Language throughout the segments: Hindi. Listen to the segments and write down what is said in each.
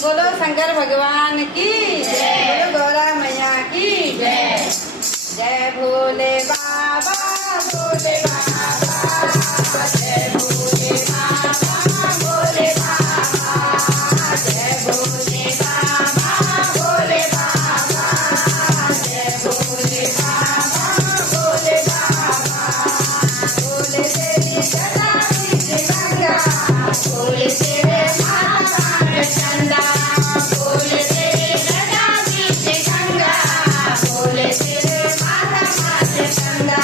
बोलो शंकर भगवान की जय, बोलो गौरा मैया की जय। जय भोले बाबा, भोले बाबा, जय भोले बाबा, भोले बाबा, जय भोले बाबा, भोले बाबा, जय भोले बाबा, भोले बाबा। भोले तेरी सदा बीच गंगा, भोले तेरे माता चंदा, भोले तेरे सदा बीच गंगा, भोले तेरे माता चंदा,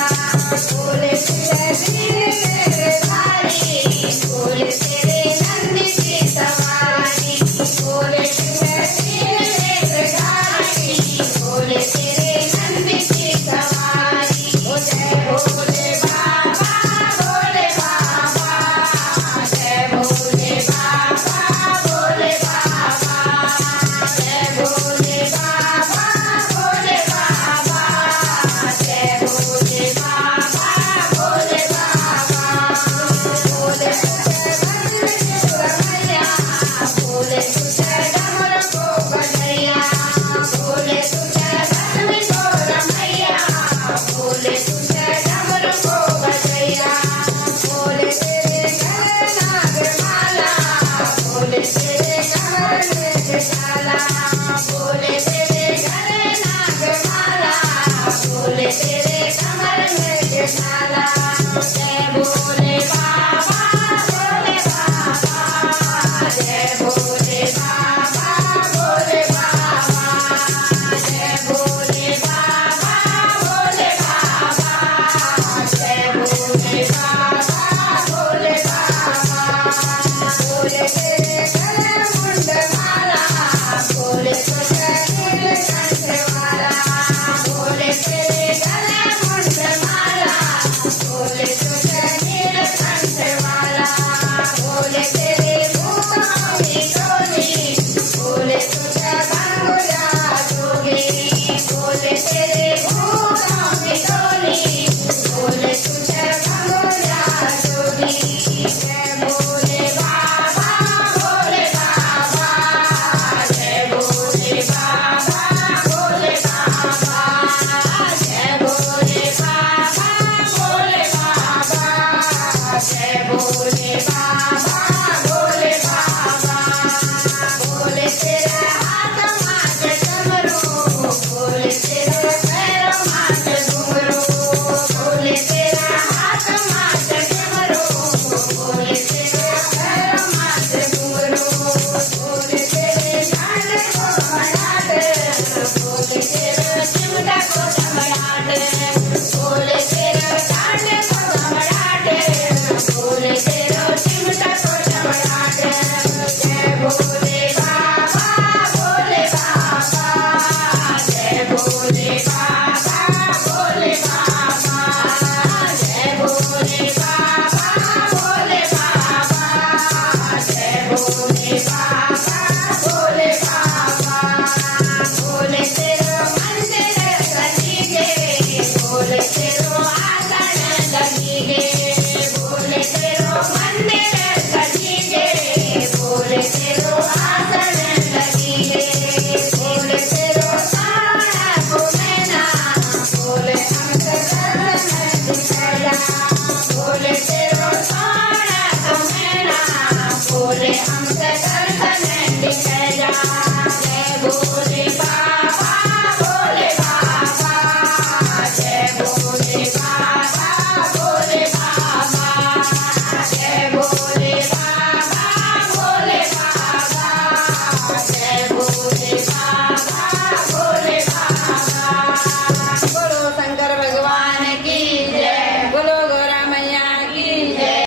भोले तेरे वीर धारी, भोले तेरे नंद की सवारी, भोले तेरे वीर धारी, भोले तेरे नंद की सवारी। ओ जय भोले बाबा, भोले बाबा, जय भोले बाबा, भोले बाबा, जय भोले बाबा, भोले बाबा, जय भोले बाबा, भोले बाबा। भोले मैया, भोले तुझे डमर को बजैया, भोले तुझे मैया, भोले तुझे डमर को बजैया, भोले तेरे गले नागमाला, भोले तेरे कमर में शाला, भोले तेरे गले नागमाला, भोले तेरे कमर में शाला। जय भोले बाबा, भोले बाबा, जय भोले बाबा, भोले बाबा, जय भोले बाबा, भोले बाबा, जय भोले बाबा, भोले बाबा। भोले तेरे गले मुंडमाला, भोले तुझे नीलकंठ वाला, भोले तेरे गले मुंडमाला, भोले तुझे नीलकंठ वाला, भोले तेरे भूतों की टोली, भोले तुझे भंगुरा जोगी, भोले तेरे भूतों की टोली, भोले तुझे भंगुरा जोगी। जय भोले बाबा, भोले बाबा, जय भोले बाबा, भोले बाबा, जय भोले बाबा, भोले बाबा, जय भोले बाबा, भोले बाबा। भोले तेरे हाथ माथ डमरू, भोले तेरे पैर माथ घुंघरू, भोले तेरे हाथ माथ डमरू, भोले तेरे पैर माथ घुंघरू, भोले तेरे गाने को मनाट, भोले तेरे चिमटा को चमड़ाट, भोले तेरे गाने को चमड़ाट, भोले तेरे चिमटा को चमड़ाट। जय भोले बाबा, भोले बाबा, जय भोले बाबा, भोले बाबा, जय भोले बाबा, भोले बाबा, जय भोले बाबा, भोले बाबा। भोले तेरो मंदिर सजीगे, भोले तेरो आसन लगीगे, भोले तेरो मंदिर सजीगे, भोले तेरो आसन लगीगे, भोले तेरो सारा घुमेना, भोले हमसे दर्शन दिखैया, भोले तेरो सारा घुमेना, भोले हमसे दर्शन दिखैया।